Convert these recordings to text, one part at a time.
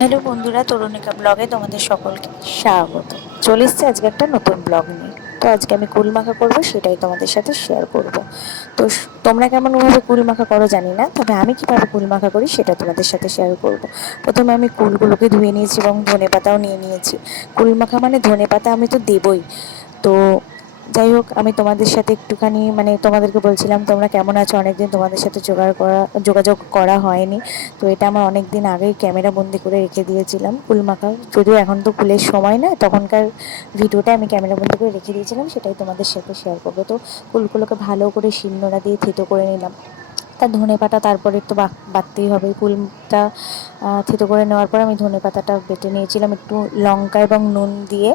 Hello বন্ধুরা, তরুণিকা ব্লগে তোমাদের সকলকে স্বাগত। চলে এসেছি আজকে একটা নতুন ব্লগ নিয়ে। তো আজকে আমি কুল মাখা করবো, সেটাই তোমাদের সাথে শেয়ার করব। তো তোমরা কেমনভাবে কুল মাখা করো জানি না, তবে আমি কিভাবে কুল মাখা করি সেটা তোমাদের সাথে শেয়ার করব। প্রথমে আমি কুলগুলোকে ধুয়ে নিয়েছি এবং ধনেপাতাও নিয়ে নিয়েছি। কুল মাখা মানে ধনেপাতা আমি তো দেবই। তো যাই হোক, আমি তোমাদের সাথে একটুখানি তোমাদেরকে বলছিলাম তোমরা কেমন আছো, অনেকদিন তোমাদের সাথে যোগাযোগ করা হয়নি। তো এটা আমার অনেক দিন আগেই ক্যামেরা বন্দি করে রেখে দিয়েছিলাম কুল মাখা, যদিও এখন তো কুলের সময় না, তখনকার ভিডিওটা আমি ক্যামেরা বন্দি করে রেখে দিয়েছিলাম, সেটাই তোমাদের সাথে শেয়ার করবো। তো কুলগুলোকে ভালো করে শিলনোড়া দিয়ে থেতো করে নিলাম। তার ধনেপাতা তারপরে তো বাটতেই হবে। কুলটা থেতো করে নেওয়ার পর আমি ধনেপাতাটা বেটে নিয়েছিলাম, একটু লঙ্কা এবং নুন দিয়ে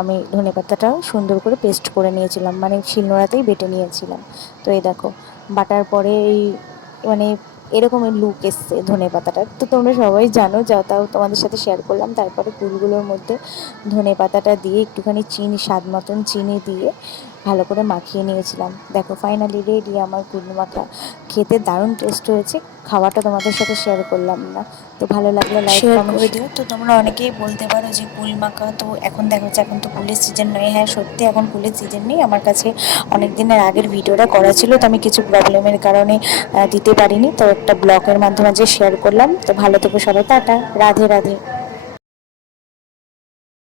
আমি ধনেপাতাটা সুন্দর করে পেস্ট করে নিয়েছিলাম, মানে শিলনোড়াতেই বেটে নিয়েছিলাম। তো এই দেখো, বাটার পরে এই মানে এরকমই লুক এসছে ধনেপাতাটার, তো তোমরা সবাই জানো, যা তাও তোমাদের সাথে শেয়ার করলাম। তারপরে কুলগুলোর মধ্যে ধনেপাতাটা দিয়ে একটুখানি চিনি, স্বাদ মতন চিনি দিয়ে ভালো করে মাখিয়ে নিয়েছিলাম। দেখো ফাইনালি রেডি আমার কুল মাখা। খেতে দারুণ টেস্ট হয়েছে। খাওয়াটা তোমাদের সাথে শেয়ার করলাম না, তো ভালো লাগলে লাইক শেয়ার কমেন্ট করে দিও। তো তোমরা অনেকেই বলতে পারো যে কুল মাখা তো এখন দেখা যাচ্ছে এখন তো কুলের সিজন নয়। হ্যাঁ সত্যি এখন কুলের সিজন নেই। আমার কাছে অনেক দিনের আগের ভিডিওটা করা ছিল, তো আমি কিছু প্রবলেমের কারণে দিতে পারিনি। তো একটা ব্লগের মাধ্যমে যে শেয়ার করলাম। তো ভালো থেকো সবাই, টাটা, রাধে রাধে।